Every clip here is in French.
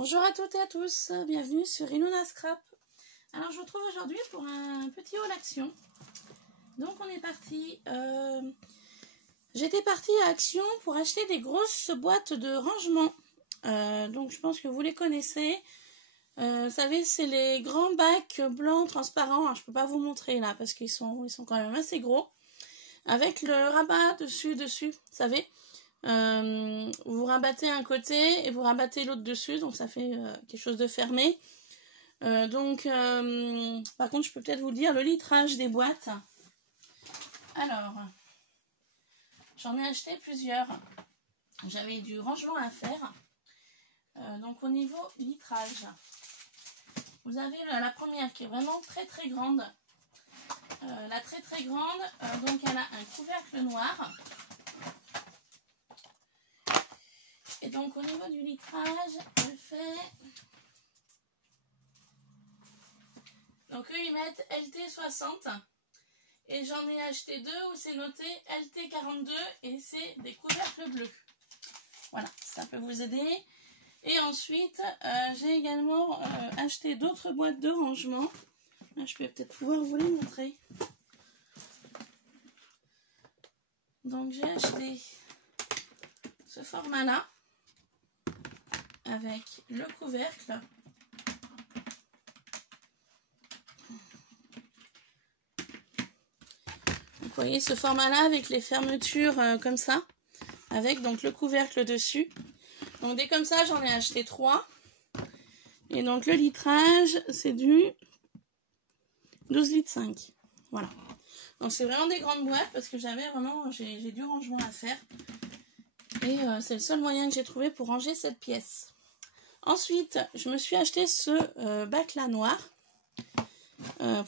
Bonjour à toutes et à tous, bienvenue sur Inuna Scrap. Alors je vous retrouve aujourd'hui pour un petit haul action. Donc on est parti, j'étais partie à Action pour acheter des grosses boîtes de rangement. Donc je pense que vous les connaissez. Vous savez, c'est les grands bacs blancs transparents. Alors, je ne peux pas vous montrer là parce qu'ils sont quand même assez gros. Avec le rabat dessus, vous savez. Vous rabattez un côté et vous rabattez l'autre dessus, donc ça fait quelque chose de fermé. Par contre, je peux peut-être vous dire le litrage des boîtes. Alors, j'en ai acheté plusieurs. J'avais du rangement à faire. Donc, au niveau litrage, vous avez la première qui est vraiment très très grande. La très très grande, donc elle a un couvercle noir. Et donc au niveau du litrage, elle fait... Donc eux ils mettent LT60 et j'en ai acheté deux où c'est noté LT42 et c'est des couvercles bleus. Voilà, ça peut vous aider. Et ensuite, j'ai également acheté d'autres boîtes de rangement. Là, je vais peut-être pouvoir vous les montrer. Donc j'ai acheté ce format-là, avec le couvercle. Vous voyez ce format-là avec les fermetures comme ça, avec donc le couvercle dessus. Donc dès comme ça, j'en ai acheté 3. Et donc le litrage, c'est du 12,5 litres. Voilà. Donc c'est vraiment des grandes boîtes parce que j'ai du rangement à faire. Et c'est le seul moyen que j'ai trouvé pour ranger cette pièce. Ensuite, je me suis acheté ce bac-là noir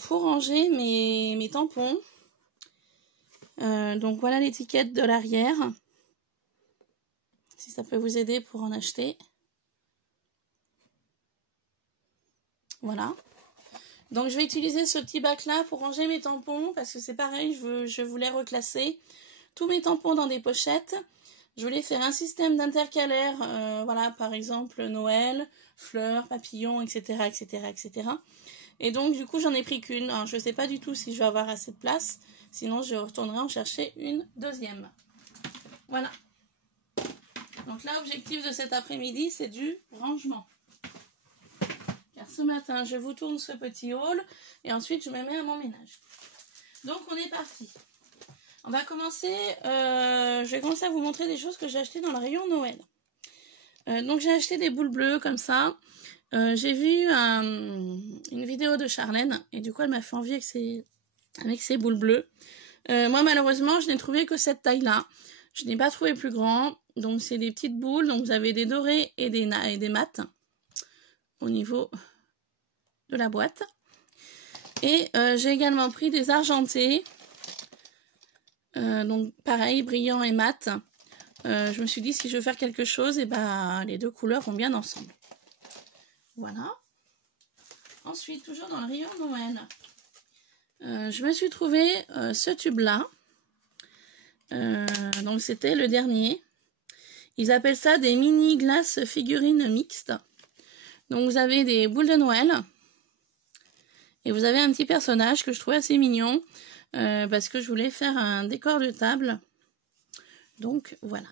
pour ranger mes tampons. Donc voilà l'étiquette de l'arrière. Si ça peut vous aider pour en acheter. Voilà. Donc je vais utiliser ce petit bac-là pour ranger mes tampons parce que c'est pareil, je voulais reclasser tous mes tampons dans des pochettes. Je voulais faire un système d'intercalaire, voilà, par exemple Noël, fleurs, papillons, etc., etc., etc. Et donc, du coup, j'en ai pris qu'une. Alors, je ne sais pas du tout si je vais avoir assez de place. Sinon, je retournerai en chercher une deuxième. Voilà. Donc là, l'objectif de cet après-midi, c'est du rangement. Car ce matin, je vous tourne ce petit haul et ensuite, je me mets à mon ménage. Donc, on est parti. On va commencer, je vais commencer à vous montrer des choses que j'ai achetées dans le rayon Noël. Donc j'ai acheté des boules bleues comme ça. J'ai vu une vidéo de Charlène et du coup elle m'a fait envie avec ces boules bleues. Moi malheureusement je n'ai trouvé que cette taille-là. Je n'ai pas trouvé plus grand. Donc c'est des petites boules. Donc vous avez des dorés et des mats au niveau de la boîte. Et j'ai également pris des argentés. Donc pareil, brillant et mat. Je me suis dit si je veux faire quelque chose, et ben les deux couleurs vont bien ensemble. Voilà. Ensuite, toujours dans le rayon Noël, je me suis trouvé ce tube-là. Donc c'était le dernier. Ils appellent ça des mini glaces figurines mixtes. Donc vous avez des boules de Noël. Et vous avez un petit personnage que je trouvais assez mignon. Parce que je voulais faire un décor de table. Donc voilà.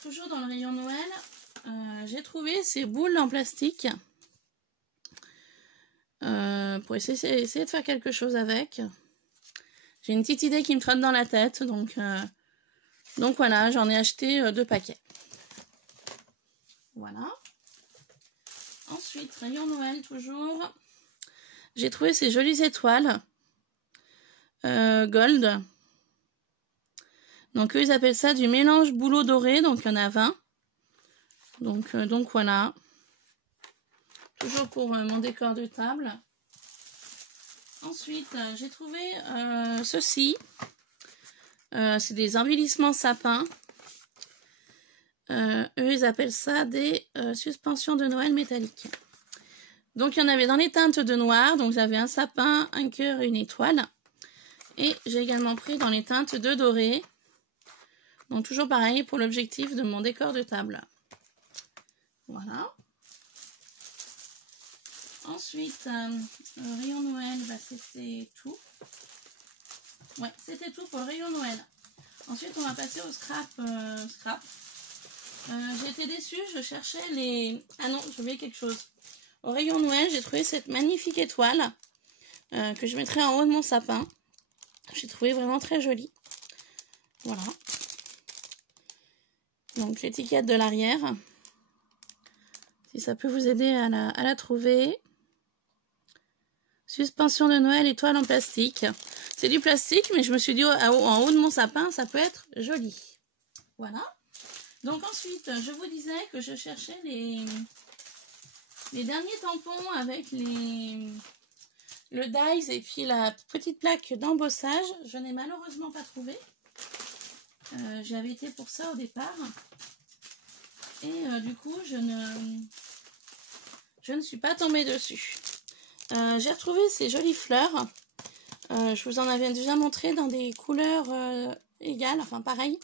Toujours dans le rayon Noël, j'ai trouvé ces boules en plastique. Pour essayer de faire quelque chose avec. J'ai une petite idée qui me trotte dans la tête. Donc voilà, j'en ai acheté 2 paquets. Voilà. Ensuite, rayon Noël toujours. J'ai trouvé ces jolies étoiles. Gold. Donc eux ils appellent ça du mélange bouleau doré, donc il y en a 20. Donc voilà. Toujours pour mon décor de table. Ensuite j'ai trouvé ceci. C'est des embellissements sapins. Eux ils appellent ça des suspensions de Noël métalliques. Donc il y en avait dans les teintes de noir. Donc j'avais un sapin, un cœur et une étoile. Et j'ai également pris dans les teintes de doré. Donc toujours pareil pour l'objectif de mon décor de table. Voilà. Ensuite, le rayon Noël, bah, c'était tout. Ouais, c'était tout pour le rayon Noël. Ensuite, on va passer au scrap. J'ai été déçue, je cherchais les... Ah non, j'ai oublié quelque chose. Au rayon Noël, j'ai trouvé cette magnifique étoile que je mettrai en haut de mon sapin. J'ai trouvé vraiment très jolie. Voilà. Donc, l'étiquette de l'arrière. Si ça peut vous aider à la trouver. Suspension de Noël, étoile en plastique. C'est du plastique, mais je me suis dit en haut de mon sapin, ça peut être joli. Voilà. Donc ensuite, je vous disais que je cherchais les derniers tampons avec le dies et puis la petite plaque d'embossage. Je n'ai malheureusement pas trouvé. J'avais été pour ça au départ. Et du coup, je ne suis pas tombée dessus. J'ai retrouvé ces jolies fleurs. Je vous en avais déjà montré dans des couleurs égales, enfin pareil.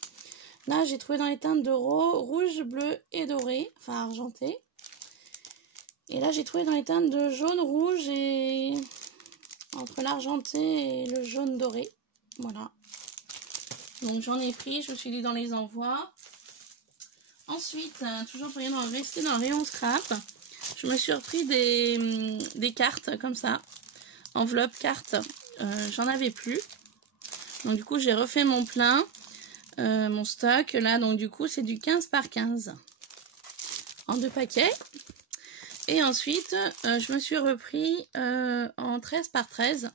Là, j'ai trouvé dans les teintes de rouge, bleu et doré, enfin argenté. Et là, j'ai trouvé dans les teintes de jaune, rouge et entre l'argenté et le jaune doré. Voilà. Donc j'en ai pris, je me suis dit dans les envois. Ensuite, toujours pour rester dans le rayon scrap, je me suis repris des cartes comme ça. Enveloppe, carte. J'en avais plus. Donc du coup, j'ai refait mon plein. Mon stock. Là, donc du coup, c'est du 15 par 15. En 2 paquets. Et ensuite, je me suis repris en 13 par 13.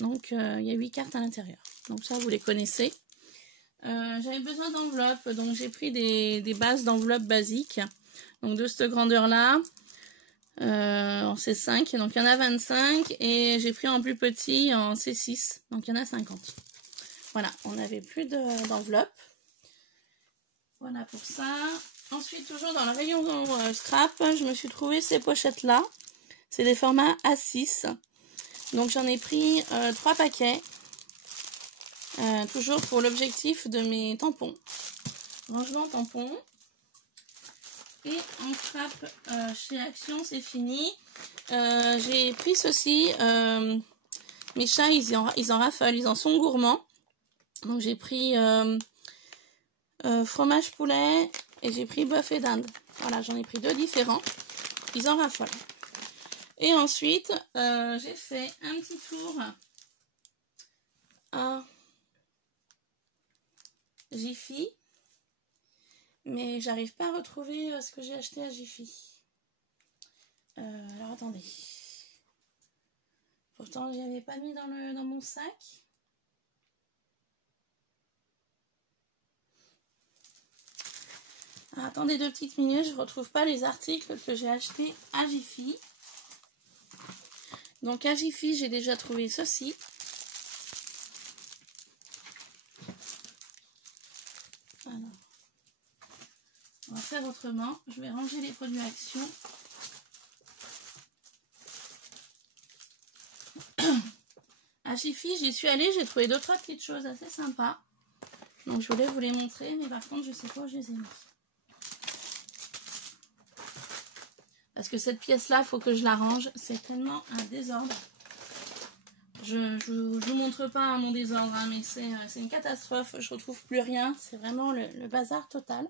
Donc, il y a 8 cartes à l'intérieur. Donc ça, vous les connaissez. J'avais besoin d'enveloppes. Donc, j'ai pris des bases d'enveloppes basiques. Donc, de cette grandeur-là. En C5. Donc, il y en a 25. Et j'ai pris en plus petit en C6. Donc, il y en a 50. Voilà, on n'avait plus d'enveloppe. Voilà pour ça. Ensuite, toujours dans le rayon scrap, je me suis trouvé ces pochettes-là. C'est des formats A6. Donc, j'en ai pris 3 paquets. Toujours pour l'objectif de mes tampons. Rangement tampons. Et en scrap chez Action, c'est fini. J'ai pris ceci. Mes chats, ils en raffolent. Ils en sont gourmands. Donc, j'ai pris fromage poulet et j'ai pris bœuf et dinde. Voilà, j'en ai pris 2 différents. Ils en raffolent. Et ensuite, j'ai fait un petit tour à Jiffy. Mais j'arrive pas à retrouver ce que j'ai acheté à Jiffy. Alors, attendez. Pourtant, je avais pas mis dans mon sac. Alors, attendez 2 petites minutes, je retrouve pas les articles que j'ai achetés à Jiffy. Donc à Jiffy, j'ai déjà trouvé ceci. Alors, on va faire autrement. Je vais ranger les produits Action. À Jiffy, j'y suis allée, j'ai trouvé 2-3 petites choses assez sympas. Donc je voulais vous les montrer, mais par contre, je sais pas où je les ai mis. Parce que cette pièce-là, il faut que je la range. C'est tellement un désordre. Je vous montre pas mon désordre, hein, mais c'est une catastrophe. Je retrouve plus rien. C'est vraiment le bazar total.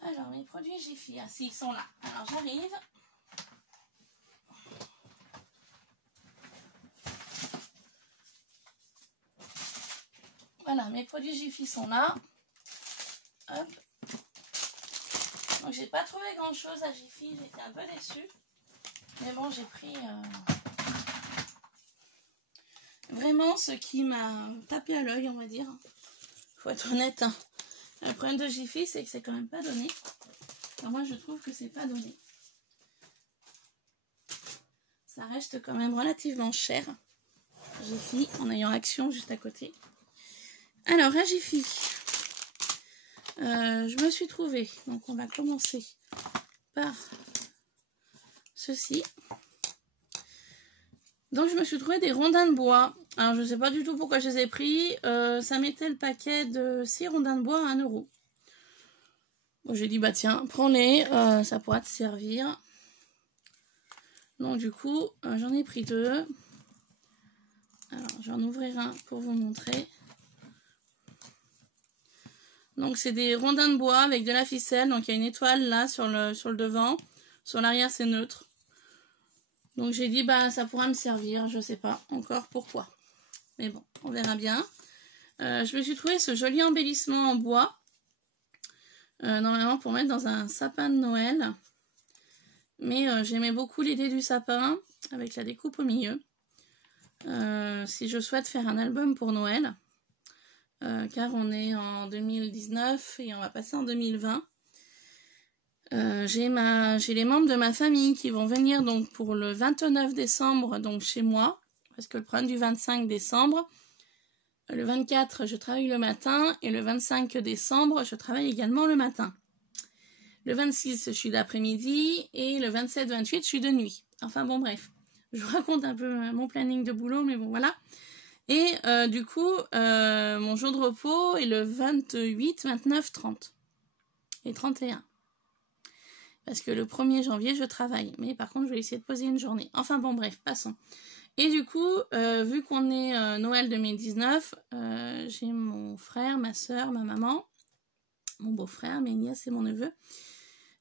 Alors, mes produits Jiffy. Ah, si, ils sont là. Alors, j'arrive. Voilà, mes produits Jiffy sont là. Hop. Donc, j'ai pas trouvé grand chose à Jiffy. J'étais un peu déçue. Mais bon, j'ai pris vraiment ce qui m'a tapé à l'œil, on va dire. Faut être honnête. Hein. Le problème de Jiffy, c'est que c'est quand même pas donné. Enfin, moi, je trouve que c'est pas donné. Ça reste quand même relativement cher. Jiffy, en ayant Action juste à côté. Alors, à Jiffy, je me suis trouvée. Donc, on va commencer par ceci. Donc, je me suis trouvé des rondins de bois. Alors, je sais pas du tout pourquoi je les ai pris. Ça mettait le paquet de 6 rondins de bois à 1 €. Bon, j'ai dit, bah tiens, prends-les, ça pourra te servir. Donc, du coup, j'en ai pris 2. Alors, je vais en ouvrir un pour vous montrer. Donc, c'est des rondins de bois avec de la ficelle. Donc, il y a une étoile là sur le devant. Sur l'arrière, c'est neutre. Donc, j'ai dit, bah, ça pourra me servir. Je sais pas encore pourquoi. Mais bon, on verra bien. Je me suis trouvé ce joli embellissement en bois. Normalement pour mettre dans un sapin de Noël. Mais j'aimais beaucoup l'idée du sapin avec la découpe au milieu. Si je souhaite faire un album pour Noël, car on est en 2019 et on va passer en 2020. J'ai les membres de ma famille qui vont venir donc pour le 29 décembre donc chez moi, parce que le problème du 25 décembre, le 24 je travaille le matin et le 25 décembre je travaille également le matin. Le 26 je suis d'après-midi et le 27-28 je suis de nuit. Enfin bon bref, je vous raconte un peu mon planning de boulot, mais bon voilà. Et du coup mon jour de repos est le 28, 29, 30 et 31. Parce que le 1er janvier je travaille, mais par contre je vais essayer de poser une journée. Enfin bon bref, passons. Et du coup, vu qu'on est Noël 2019, j'ai mon frère, ma soeur, ma maman, mon beau-frère, mes nièces et mon neveu,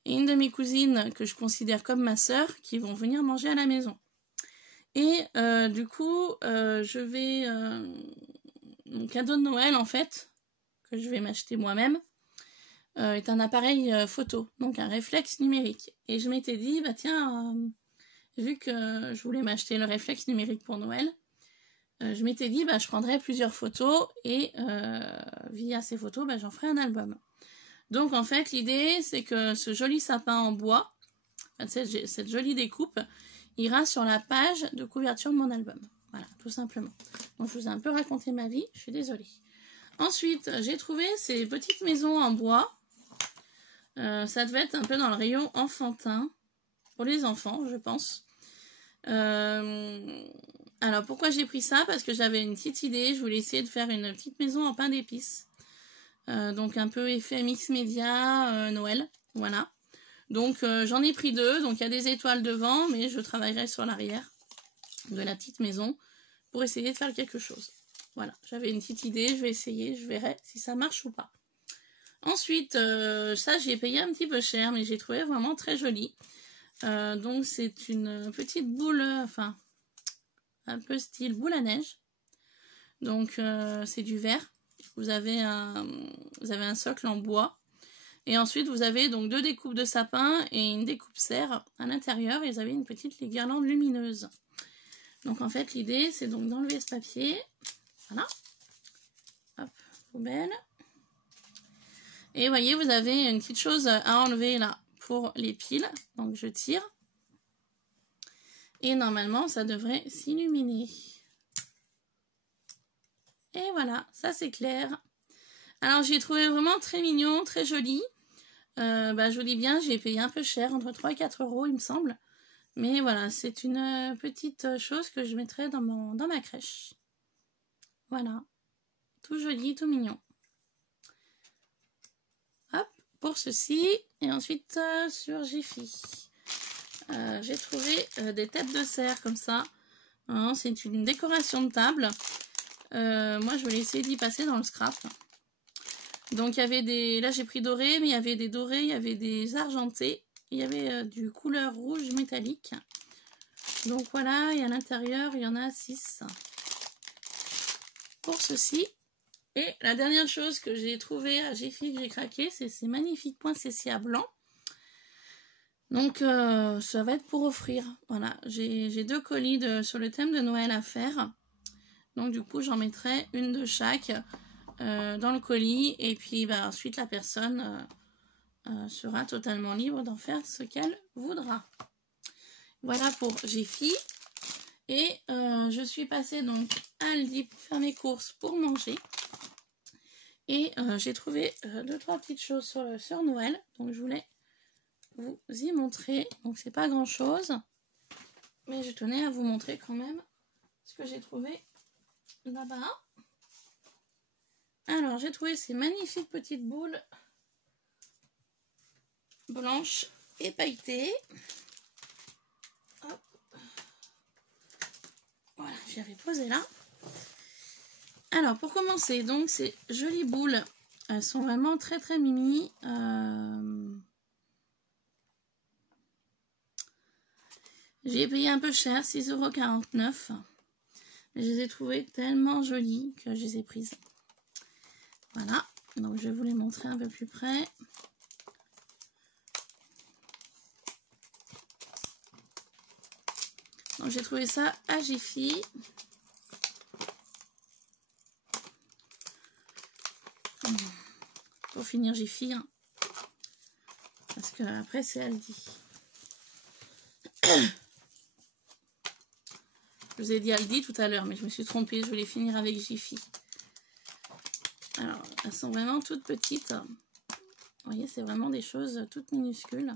et une de mes cousines que je considère comme ma soeur, qui vont venir manger à la maison. Et du coup, mon cadeau de Noël, en fait, que je vais m'acheter moi-même, est un appareil photo, donc un réflexe numérique. Et je m'étais dit, bah tiens... vu que je voulais m'acheter le réflexe numérique pour Noël, je m'étais dit, bah, je prendrais plusieurs photos et via ces photos, bah, j'en ferai un album. Donc, en fait, l'idée, c'est que ce joli sapin en bois, cette jolie découpe, ira sur la page de couverture de mon album. Voilà, tout simplement. Donc, je vous ai un peu raconté ma vie, je suis désolée. Ensuite, j'ai trouvé ces petites maisons en bois. Ça devait être un peu dans le rayon enfantin, pour les enfants, je pense. Alors pourquoi j'ai pris ça? Parce que j'avais une petite idée, je voulais essayer de faire une petite maison en pain d'épices. Donc un peu effet mix média Noël, voilà. Donc j'en ai pris 2, donc il y a des étoiles devant, mais je travaillerai sur l'arrière de la petite maison pour essayer de faire quelque chose. Voilà, j'avais une petite idée, je vais essayer, je verrai si ça marche ou pas. Ensuite, ça j'ai payé un petit peu cher, mais j'ai trouvé vraiment très joli. Donc c'est une petite boule, enfin un peu style boule à neige. Donc c'est du verre. Vous avez un socle en bois. Et ensuite vous avez donc 2 découpes de sapin et une découpe serre à l'intérieur. Et vous avez une petite guirlande lumineuse. Donc en fait l'idée c'est donc d'enlever ce papier. Voilà. Hop, poubelle. Et vous voyez, vous avez une petite chose à enlever là pour les piles. Donc je tire. Et normalement, ça devrait s'illuminer. Et voilà, ça c'est clair. Alors j'ai trouvé vraiment très mignon, très joli. Je vous dis bien, j'ai payé un peu cher, entre 3 et 4 € il me semble. Mais voilà, c'est une petite chose que je mettrai dans ma crèche. Voilà, tout joli, tout mignon. Hop, pour ceci. Et ensuite sur Jiffy. J'ai trouvé des têtes de cerf comme ça. Hein, c'est une décoration de table. Moi, je voulais essayer d'y passer dans le scrap. Donc, il y avait des... Là, j'ai pris doré, mais il y avait des dorés, il y avait des argentés. Il y avait du couleur rouge métallique. Donc, voilà. Et à l'intérieur, il y en a 6. Pour ceci. Et la dernière chose que j'ai trouvée à Jiffy, que j'ai craqué, c'est ces magnifiques poinsettias blancs. Donc ça va être pour offrir. Voilà, j'ai 2 colis sur le thème de Noël à faire. Donc du coup j'en mettrai une de chaque dans le colis. Et puis ensuite la personne sera totalement libre d'en faire ce qu'elle voudra. Voilà pour Jiffy. Et je suis passée donc à Aldi pour faire mes courses pour manger. Et j'ai trouvé 2-3 petites choses sur Noël. Donc je voulais vous y montrer. Donc c'est pas grand chose, mais je tenais à vous montrer quand même ce que j'ai trouvé là-bas. Alors, j'ai trouvé ces magnifiques petites boules blanches et pailletées. Hop. Voilà, j'avais posé là. Alors, pour commencer, donc, ces jolies boules, elles sont vraiment très très mimi. J'ai payé un peu cher, 6,49 €. Mais je les ai trouvées tellement jolies que je les ai prises. Voilà, donc je vais vous les montrer un peu plus près. Donc j'ai trouvé ça à Jiffy. Pour finir Jiffy, hein. Parce que après c'est Aldi. Je vous ai dit Aldi tout à l'heure, mais je me suis trompée, je voulais finir avec Jiffy. Alors, elles sont vraiment toutes petites. Vous voyez, c'est vraiment des choses toutes minuscules.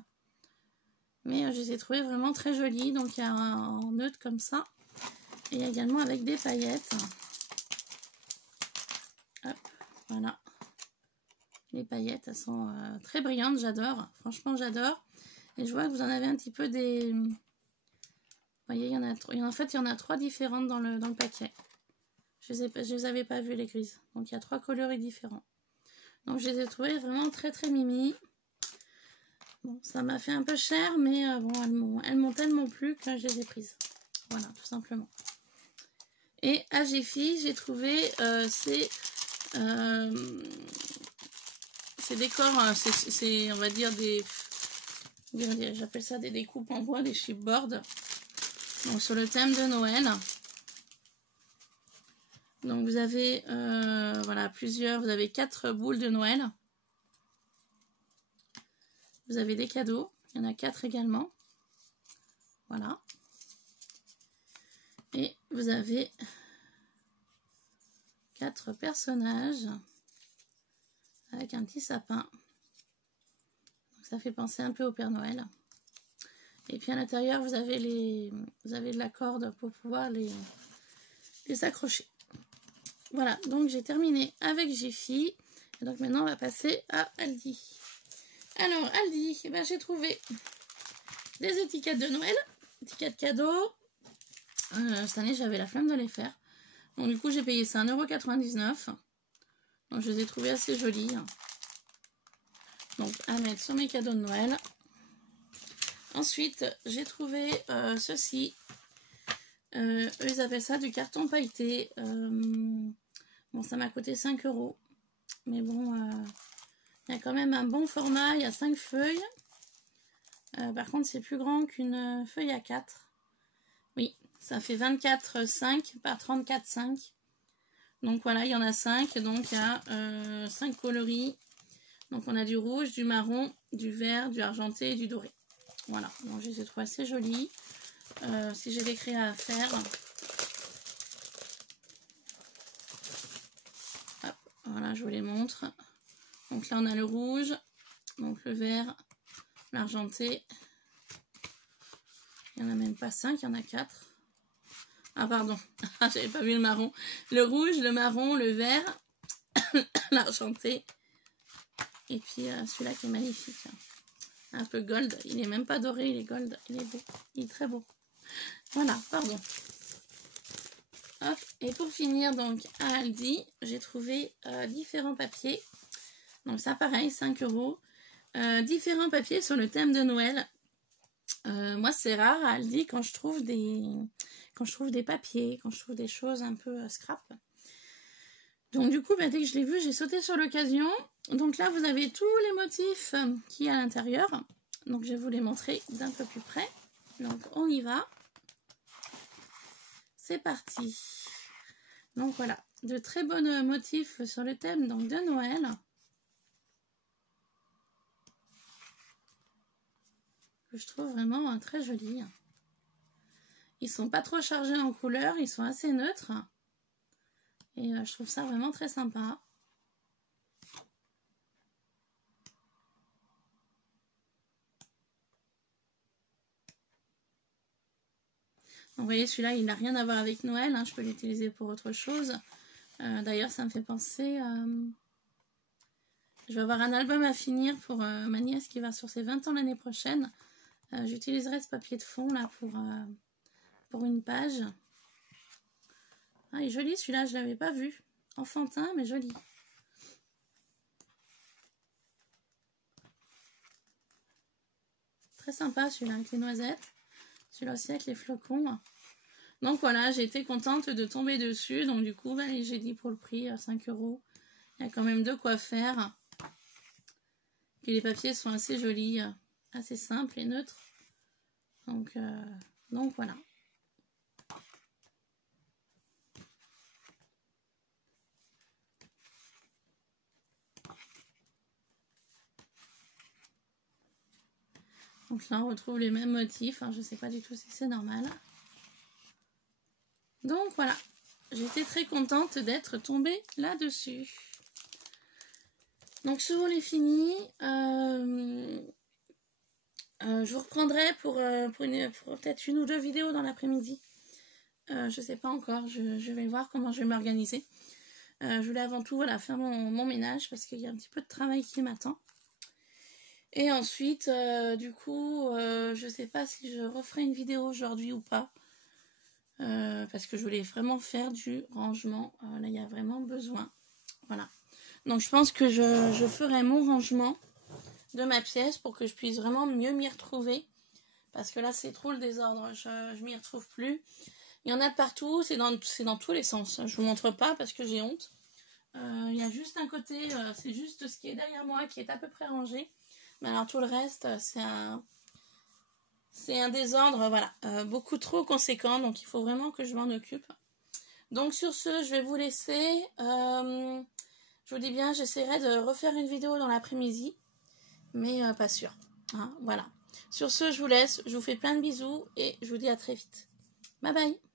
Mais je les ai trouvées vraiment très jolies. Donc, il y a en neutre comme ça. Et également avec des paillettes. Hop, voilà. Les paillettes, elles sont très brillantes, j'adore. Franchement, j'adore. Et je vois que vous en avez un petit peu des... Vous voyez, il y en a 3 différentes dans le paquet. Je les avais pas vues, les grises. Donc, il y a 3 coloris différents. Donc, je les ai trouvées vraiment très, très mimi. Bon, ça m'a fait un peu cher, mais bon, elles m'ont tellement plu que je les ai prises. Voilà, tout simplement. Et à Jiffy, j'ai trouvé ces décors, on va dire j'appelle ça des découpes en bois, des chipboards. Donc, sur le thème de Noël. Donc vous avez voilà plusieurs, vous avez 4 boules de Noël. Vous avez des cadeaux, il y en a 4 également. Voilà. Et vous avez 4 personnages avec un petit sapin. Donc ça fait penser un peu au Père Noël. Et puis à l'intérieur, vous avez de la corde pour pouvoir les accrocher. Voilà, donc j'ai terminé avec Jiffy. Et donc maintenant, on va passer à Aldi. Alors, Aldi, eh ben, j'ai trouvé des étiquettes de Noël, étiquettes cadeaux. Cette année, j'avais la flemme de les faire. Donc du coup, j'ai payé ça 1,99 €. Donc je les ai trouvées assez jolies. Donc à mettre sur mes cadeaux de Noël. Ensuite, j'ai trouvé ceci. Eux, ils appellent ça du carton pailleté. Bon, ça m'a coûté 5 €. Mais bon, il y a quand même un bon format. Il y a 5 feuilles. Par contre, c'est plus grand qu'une feuille à 4. Oui, ça fait 24,5 par 34,5. Donc voilà, il y en a 5. Donc il y a 5 coloris. Donc on a du rouge, du marron, du vert, du argenté et du doré. Voilà, donc je les ai trouvés assez jolis. Si j'ai des créas à faire. Hop, voilà, je vous les montre. Donc là, on a le rouge, donc le vert, l'argenté. Il n'y en a même pas 5, il y en a 4. Ah, pardon, j'avais pas vu le marron. Le rouge, le marron, le vert, l'argenté. Et puis celui-là qui est magnifique. Un peu gold. Il n'est même pas doré, il est gold. Il est beau. Il est très beau. Voilà, pardon. Hop. Et pour finir, donc, à Aldi, j'ai trouvé différents papiers. Donc ça, pareil, 5 €. Différents papiers sur le thème de Noël. Moi, c'est rare à Aldi quand je trouve des papiers, quand je trouve des choses un peu scrap. Donc du coup, dès que je l'ai vu, j'ai sauté sur l'occasion. Donc là, vous avez tous les motifs qu'il y a à l'intérieur. Donc je vais vous les montrer d'un peu plus près. Donc on y va. C'est parti. Donc voilà, de très bons motifs sur le thème donc, de Noël. Que je trouve vraiment très jolis. Ils sont pas trop chargés en couleurs, ils sont assez neutres. Et je trouve ça vraiment très sympa. Donc voyez, celui-là, il n'a rien à voir avec Noël. Hein, je peux l'utiliser pour autre chose. D'ailleurs, ça me fait penser... je vais avoir un album à finir pour ma nièce qui va sur ses 20 ans l'année prochaine. J'utiliserai ce papier de fond là pour une page. Ah, il est joli celui-là, je ne l'avais pas vu. Enfantin, mais joli. Très sympa celui-là avec les noisettes. Celui-là aussi avec les flocons. Donc voilà, j'ai été contente de tomber dessus. Donc du coup, allez, j'ai dit pour le prix, 5 €. Il y a quand même de quoi faire. Puis les papiers sont assez jolis, assez simples et neutres. Donc voilà. Donc là, on retrouve les mêmes motifs. Je ne sais pas du tout si c'est normal. Donc voilà, j'étais très contente d'être tombée là-dessus. Donc ce haul est fini. Je vous reprendrai pour peut-être une ou deux vidéos dans l'après-midi. Je ne sais pas encore, je vais voir comment je vais m'organiser. Je voulais avant tout voilà, faire mon ménage parce qu'il y a un petit peu de travail qui m'attend. Et ensuite, du coup, je ne sais pas si je referai une vidéo aujourd'hui ou pas. Parce que je voulais vraiment faire du rangement. Là, il y a vraiment besoin. Voilà. Donc, je pense que je ferai mon rangement de ma pièce pour que je puisse vraiment mieux m'y retrouver. Parce que là, c'est trop le désordre. Je m'y retrouve plus. Il y en a de partout. C'est dans tous les sens. Je vous montre pas parce que j'ai honte. Il y a juste un côté, c'est juste ce qui est derrière moi qui est à peu près rangé. Mais alors tout le reste, c'est un désordre, voilà, beaucoup trop conséquent. Donc il faut vraiment que je m'en occupe. Donc sur ce, je vais vous laisser. Je vous dis bien, j'essaierai de refaire une vidéo dans l'après-midi. Mais pas sûr. Hein, voilà. Sur ce, je vous laisse. Je vous fais plein de bisous et je vous dis à très vite. Bye bye.